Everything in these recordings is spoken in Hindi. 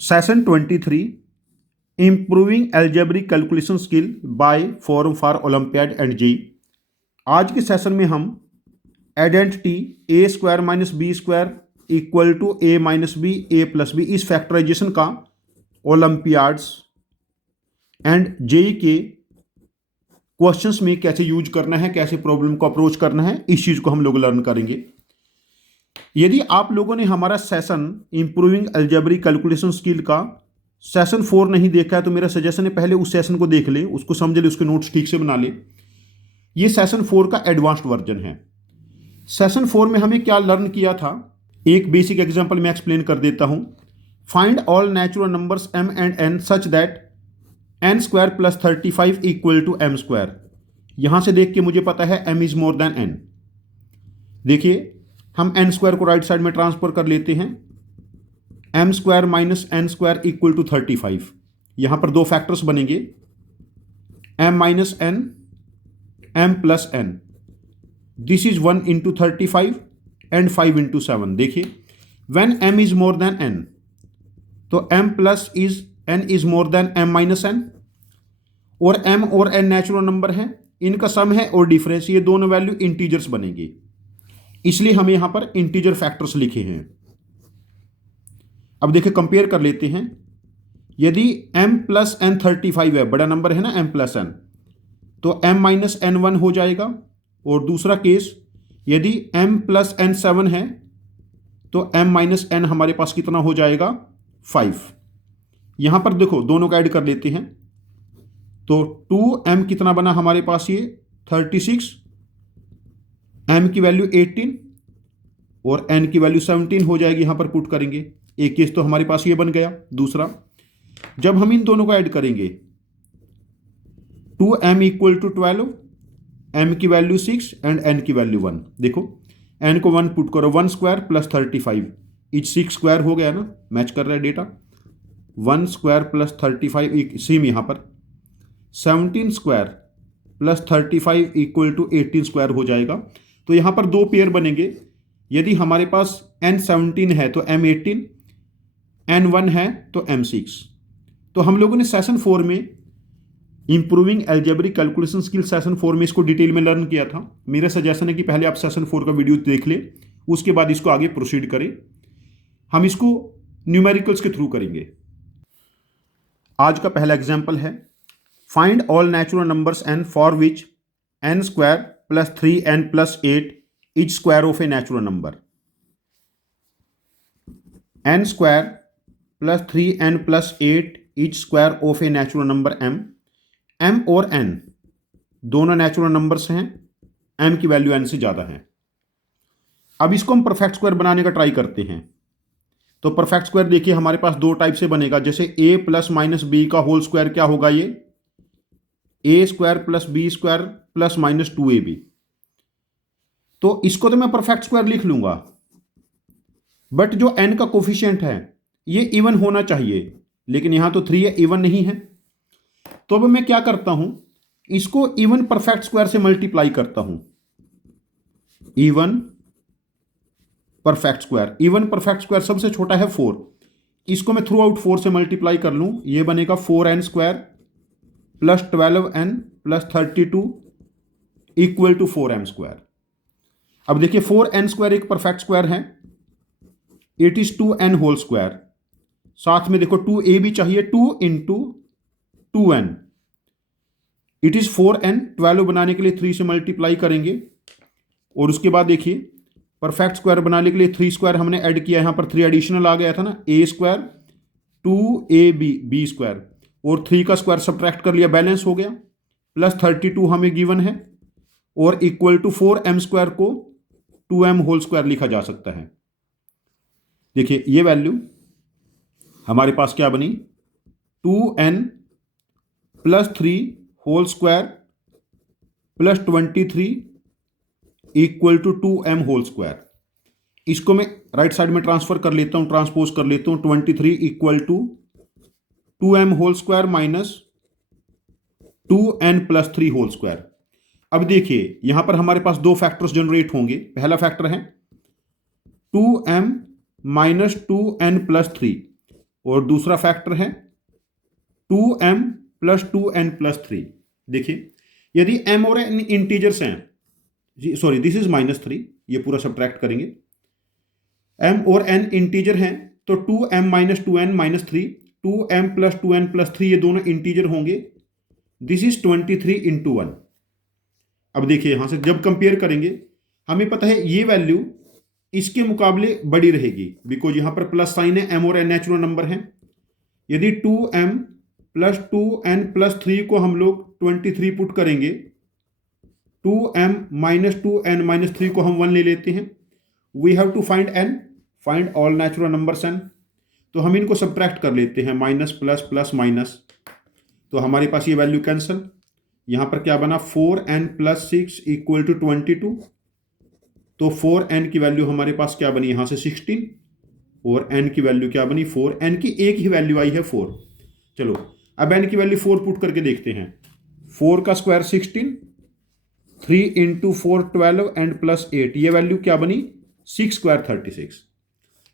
Session 23 improving algebraic calculation skill by forum for olympiad and JEE. आज के सेशन में हम identity A square minus B square equal to A minus B A plus B इस फैक्टराइजेशन का ओलंपियाड्स एंड जेई के क्वेश्चंस में कैसे यूज करना है, कैसे प्रॉब्लम को अप्रोच करना है, इस चीज़ को हम लोग लर्न करेंगे। यदि आप लोगों ने हमारा session improving algebraic calculation skill का सेशन 4 नहीं देखा है तो मेरा सजेशन है पहले उस सेशन को देख ले, उसको समझ ले, उसके नोट्स ठीक से बना ले। ये सेशन 4 का एडवांस्ड वर्जन है। सेशन 4 में हमें क्या लर्न किया था, एक बेसिक एग्जांपल मैं एक्सप्लेन कर देता हूं। Find all natural numbers m and n such that n square plus 35 equal to m square. यहां से देख के मुझे पता है m is more than n। देखिए हम n स्क्वायर को राइट साइड में ट्रांसफर कर लेते हैं, m square minus n square equal to 35। यहां पर दो फैक्टर्स बनेंगे, m minus n, m plus n। This is 1 into 35 and 5 into 7। देखिए when m is more than n तो m plus is n is more then m minus n, और m और n नेचुरल नंबर है, इनका सम है और डिफरेंस, ये दोनों वैल्यू इंटीजर्स बनेंगे, इसलिए हमें यहां पर इंटीजर फैक्टर्स लिखे हैं। अब देखिए कंपेयर कर लेते हैं। यदि m प्लस n 35 है, बड़ा नंबर है ना m प्लस n, तो m माइनस n 1 हो जाएगा। और दूसरा केस यदि m प्लस n 7 है तो m माइनस n हमारे पास कितना हो जाएगा 5। यहां पर देखो दोनों का ऐड कर लेते हैं तो 2m कितना बना हमारे पास, ये 36, m की वैल्यू 18 और n की वैल्यू 17 हो जाएगी, यहां पर पुट करेंगे। एक केस तो हमारे पास ये बन गया। दूसरा, जब हम इन दोनों को ऐड करेंगे 2m इक्वल टू 12, m की वैल्यू 6 एंड n की वैल्यू 1। देखो n को 1 पुट करो, 1 स्क्वायर प्लस 35 इज 6 स्क्वायर हो गया ना, मैच कर रहा है डेटा। 1 स्क्वायर प्लस 35 सेम यहां पर 17 square plus 35 equal to 18 square हो जाएगा। तो यहां पर दो पेयर बनेंगे। यदि हमारे पास n 17 है तो m 18, n 1 है तो m 6। तो हम लोगों ने सेशन 4 में improving algebraic calculation skill session 4 में इसको डिटेल में लर्न किया था। मेरा सजेशन है कि पहले आप सेशन 4 का वीडियो देख ले, उसके बाद इसको आगे प्रोसीड करें। हम इसको न्यूमेरिकल्स के थ्रू करेंगे। आज का पहला एग्जाम्पल है, find all natural numbers n for which n square plus 3n plus 8 is square of a natural number. n square plus 3n plus 8 is square of a natural number m और n दोनों नेचुरल नंबर्स हैं, m की वैल्यू n से ज़्यादा है। अब इसको हम परफेक्ट स्क्वायर बनाने का ट्राई करते हैं। तो परफेक्ट स्क्वायर देखिए हमारे पास दो टाइप से बनेगा। जैसे a प्लस माइनस बी का होल स्क्वायर क्या होगा, ये a square plus B square plus minus 2ab। तो इसको तो मैं परफेक्ट स्क्वायर लिख लूंगा, बट जो n का कोफिशिएंट है ये इवन होना चाहिए, लेकिन यहां तो 3 है, इवन नहीं है। तो अब मैं क्या करता हूं, इसको इवन परफेक्ट स्क्वायर से मल्टीप्लाई करता हूं। Even perfect square, even perfect square सबसे छोटा है 4, इसको मैं थ्रू आउट 4 से मल्टीप्लाई कर लूं, ये बनेगा 4n square plus 12n plus 32 equal to 4m square. अब देखिए 4n स्क्वायर एक परफेक्ट स्क्वायर है, it is 2n whole square. साथ में देखो 2a भी चाहिए, 2 into 2n, it is 4n। 12 बनाने के लिए 3 से मल्टीप्लाई करेंगे, और उसके बाद देखिए परफेक्ट स्क्वायर बनाने के लिए 3 स्क्वायर हमने ऐड किया, यहां पर 3 एडिशनल आ गया था ना, a square 2ab b square, और 3 का स्क्वायर सब्ट्रैक्ट कर लिया, बैलेंस हो गया, प्लस 32 हमें गिवन है, और इक्वल टू 4m स्क्वायर को 2m होल स्क्वायर लिखा जा सकता है। देखिए ये वैल्यू हमारे पास क्या बनी, 2n plus 3 whole square plus 23 equal to 2m whole square. इसको मैं राइट साइड में ट्रांसफर कर लेता हूं, ट्रांसपोज कर लेता हूं, 23 equal to 2m whole square minus 2n plus 3 whole square. अब देखिए यहां पर हमारे पास दो फैक्टर्स जनरेट होंगे। पहला फैक्टर है 2m माइनस 2n प्लस 3, और दूसरा फैक्टर है 2m प्लस 2n प्लस 3। देखिए यदि m और n इंटीजर्स हैं, सॉरी दिस इज -3, ये पूरा सब्ट्रैक्ट करेंगे, m और n इंटीजर हैं तो 2m minus 2n minus 3, 2m plus 2n plus 3 ये दोनों इंटीजर होंगे। This is 23 into 1। अब देखिए यहां से जब कंपेयर करेंगे हमें पता है ये वैल्यू इसके मुकाबले बड़ी रहेगी, बिकॉज यहां पर प्लस साइन है, m और n नेचुरल नंबर हैं। यदि 2m प्लस 2n प्लस 3 को हम लोग 23 पुट करेंगे, 2m माइनस 2n माइनस 3 को हम 1 ले लेते हैं। We have to find n, find all natural numbers n। तो हम इनको सब्ट्रैक्ट कर लेते हैं, माइनस प्लस प्लस माइनस, तो हमारे पास ये वैल्यू कैंसिल। यहां पर क्या बना, 4n प्लस 6 इक्वल टू 22। तो 4n की वैल्यू हमारे पास क्या बनी यहां से 16, और n की वैल्यू क्या बनी 4। n की एक ही वैल्यू आई है 4। चलो अब n की वैल्यू 4 पुट करके देखते हैं। 4 का स्क्वायर 16, 3 इंटू 4 12 एंड प्लस 8, ये वैल्यू क्या बनी 6 स्क्वायर 36।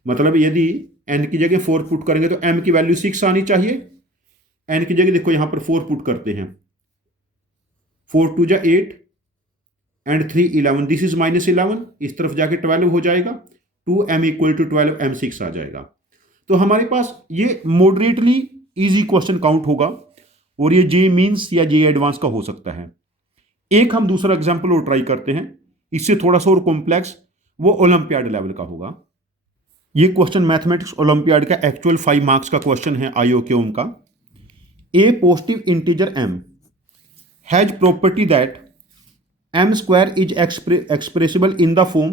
मतलब यदि n की जगह 4 पुट करेंगे तो m की वैल्यू 6 आनी चाहिए। n की जगह देखो यहां पर 4 पुट करते हैं, 4 2 जा 8 एंड 3 11, दिस इज -11, इस तरफ जाके 12 हो जाएगा, 2m इक्वल टू 12, m6 आ जाएगा। तो हमारे पास ये मॉडरेटली इजी क्वेश्चन काउंट होगा, और ये जे मीन्स या जे एडवांस का हो सकता है। एक हम दूसरा एग्जाम्पल और ट्राई करते हैं, इससे थोड़ा सा और कॉम्प्लेक्स, वो ओलंपियाड लेवल का होगा। ये क्वेश्चन मैथमेटिक्स ओलंपियाड का एक्चुअल 5 मार्क्स का क्वेश्चन है IOQM का। A positive integer m has property that m square is expressible in the form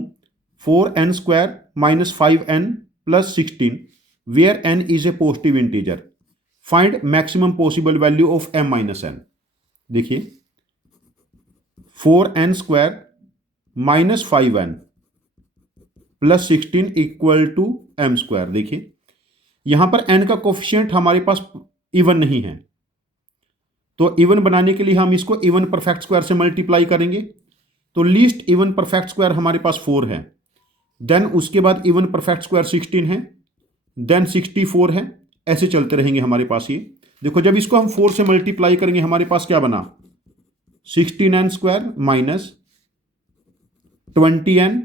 4n square minus 5n plus 16 where n is a positive integer. Find maximum possible value of m minus n. देखिए 4n square minus 5n plus 16 equal to m square। देखिए यहां पर n का कोफिशिएंट हमारे पास इवन नहीं है, तो इवन बनाने के लिए हम इसको इवन परफेक्ट स्क्वायर से मल्टीप्लाई करेंगे। तो लीस्ट इवन परफेक्ट स्क्वायर हमारे पास 4 है, देन उसके बाद इवन परफेक्ट स्क्वायर 16 है, देन 64 है, ऐसे चलते रहेंगे हमारे पास। ये देखो जब इसको हम 4 से मल्टीप्लाई करेंगे हमारे पास क्या बना, 16n square minus 20n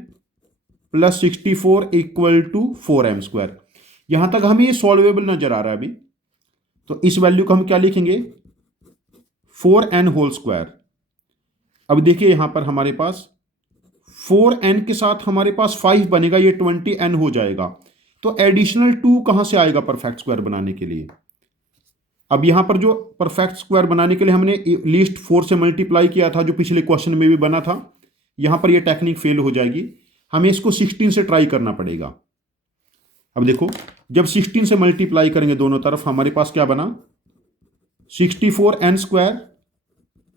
plus 64 equal to 4m square. यहां तक हमें ये सॉल्वेबल नजर आ रहा है अभी। तो इस वैल्यू को हम क्या लिखेंगे, 4n होल स्क्वायर। अब देखिए यहां पर हमारे पास 4n के साथ हमारे पास 5 बनेगा, ये 20n हो जाएगा। तो एडिशनल 2 कहां से आएगा परफेक्ट स्क्वायर बनाने के लिए। अब यहां पर जो परफेक्ट स्क्वायर बनाने के लिए हमने लीस्ट 4 से मल्टीप्लाई किया था, जो पिछले क्वेश्चन में भी बना था, यहां पर ये टेक्निक फेल हो जाएगी, हमें इसको 16 से ट्राई करना पड़ेगा। अब देखो जब 16 से मल्टीप्लाई करेंगे दोनों तरफ, हमारे पास क्या बना, 64n square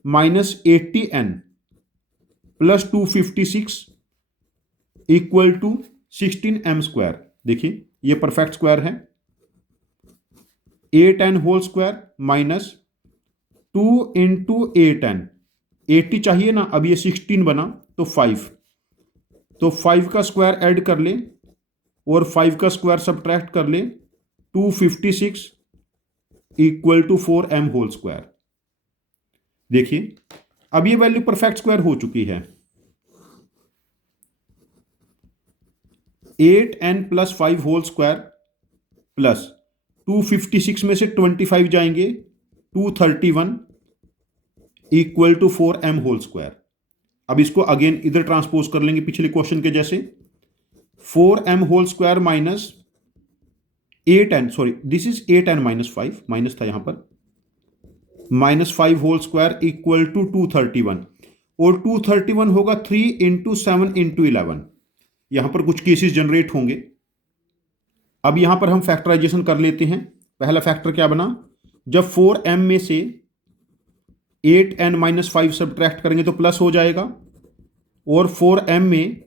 minus 80n plus 256 equal to 16m square. देखिए ये परफेक्ट स्क्वायर है। 8n whole square minus 2 into 8n, 80 चाहिए ना, अब ये 16 बना तो 5, तो 5 का स्क्वायर ऐड कर ले और 5 का स्क्वायर सब्ट्रैक्ट कर ले, 256 equal to 4m whole square. देखिए अब ये वैल्यू परफेक्ट स्क्वायर हो चुकी है। 8n plus 5 whole square plus 256 में से 25 जाएंगे, 231 equal to 4m whole square. अब इसको अगेन इधर ट्रांसपोज कर लेंगे पिछले क्वेश्चन के जैसे, 4m whole square minus 8n, sorry this is 8n minus 5, minus था यहां पर, minus 5 whole square equal to 231, और 231 होगा 3 इंटू 7 इंटू 11। यहां पर कुछ केसेस जनरेट होंगे। अब यहां पर हम फैक्टराइजेशन कर लेते हैं। पहला फैक्टर क्या बना, जब 4m में से 8n माइनस 5 सब्ट्रैक्ट करेंगे तो प्लस हो जाएगा, और 4m में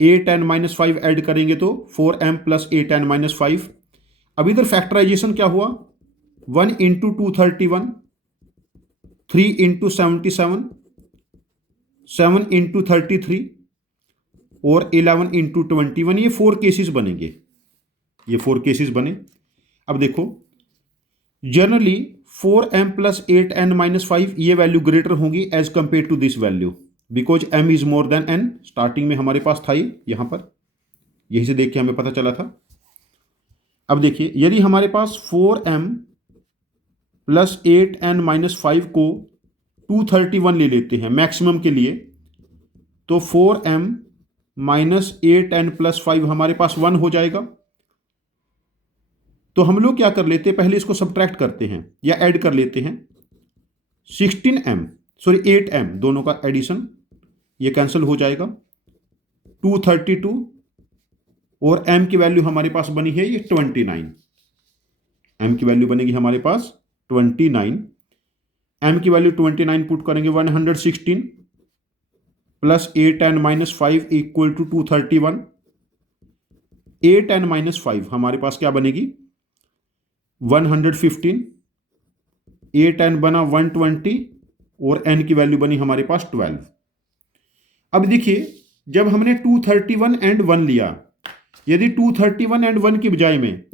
8n माइनस 5 ऐड करेंगे तो 4m प्लस 8n माइनस 5। अब इधर फैक्टराइजेशन क्या हुआ, 1 इंटू 231, 3 इंटू 77, 7 इंटू 33 और 11 इंटू 21। ये 4 केसेस बनेंगे, ये 4 केसेस बने। अब देखो generally 4m plus 8n minus 5 ये वैल्यू ग्रेटर होंगी as compare to this value, because m is more than n। Starting में हमारे पास था ये, यहां पर यही से देख के हमें पता चला था। अब देखिए यदि हमारे पास 4m प्लस 8n माइनस 5 को 231 ले लेते हैं मैक्सिमम के लिए, तो 4m माइनस 8n प्लस 5 हमारे पास 1 हो जाएगा। तो हम लोग क्या कर लेते हैं, पहले इसको सब्ट्रैक्ट करते हैं या ऐड कर लेते हैं। 8m दोनों का एडिशन, ये कैंसिल हो जाएगा। 232 और m की वैल्यू हमारे पास बनी है ये 29। m की वैल्यू बनेगी हमारे पास 29। m की वैल्यू 29 पुट करेंगे 116 plus 8n minus 5 equal to 231। 8n minus 5 हमारे पास क्या बनेगी 115। 8n बना 120 और n की वैल्यू बनी हमारे पास 12। अब देखिए जब हमने 231 एंड 1 लिया, यदि 231 एंड 1 की बजाय में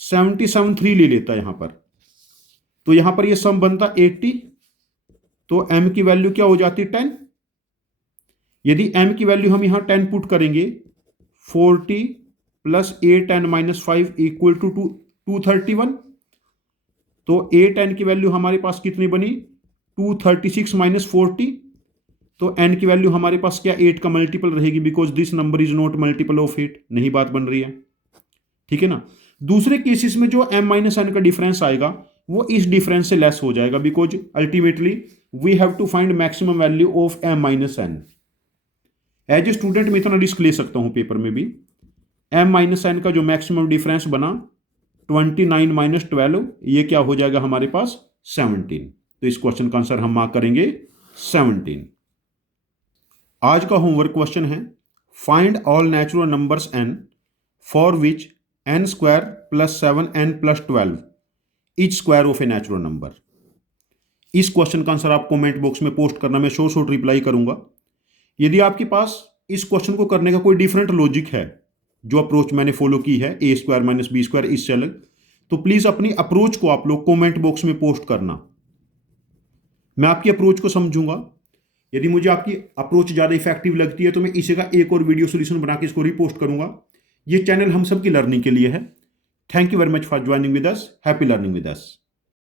77 ले लेता यहां पर, तो यहां पर ये सम बनता 80, तो m की वैल्यू क्या हो जाती 10। यदि m की वैल्यू हम यहां 10 पुट करेंगे 40 plus 8n minus 5 equal to 231, तो 8n की वैल्यू हमारे पास कितनी बनी 236 माइनस 40, तो n की वैल्यू हमारे पास क्या 8 का मल्टीपल रहेगी, because this number is not multiple of 8। नहीं बात बन रही है, ठीक है ना। दूसरे केसेस में जो m माइनस n का डिफरेंस आएगा वो इस डिफरेंस से लेस हो जाएगा, because ultimately we have to find maximum value of m minus n। As a student मैं इतना रिस्क ले सकता हूं पेपर में भी। m माइनस n का जो मैक्सिमम डिफरेंस बना 29 माइनस 12, ये क्या हो जाएगा हमारे पास 17। तो इस क्वेश्चन का आंसर हम मार्क करेंगे 17। आज का होमवर्क क्वेश्चन है find all natural numbers n for which n square plus 7n plus 12 etch square of a natural number. इस क्वेश्चन का आंसर आप कमेंट बॉक्स में पोस्ट करना, मैं शॉर्ट रिप्लाई करूंगा। यदि आपके पास इस क्वेश्चन को करने का कोई डिफरेंट लॉजिक है, जो अप्रोच मैंने फॉलो की है ए स्क्वायर माइनस बी स्क्वायर इससे अलग, तो प्लीज अपनी अप्रोच को आप लोग कमेंट बॉक्स में पोस्ट करना। मैं आपकी अप्रोच को समझूंगा। यदि मुझे आपकी अप्रोच ज़्यादा इफेक्टिव लगती है तो मैं इसी का एक और वीडियो सोल्यूशन बना के इसको रिपोस्ट करूंगा। ये चैनल हम सब की लर्निंग के लिए है। Thank you very much for joining with us. Happy learning with us.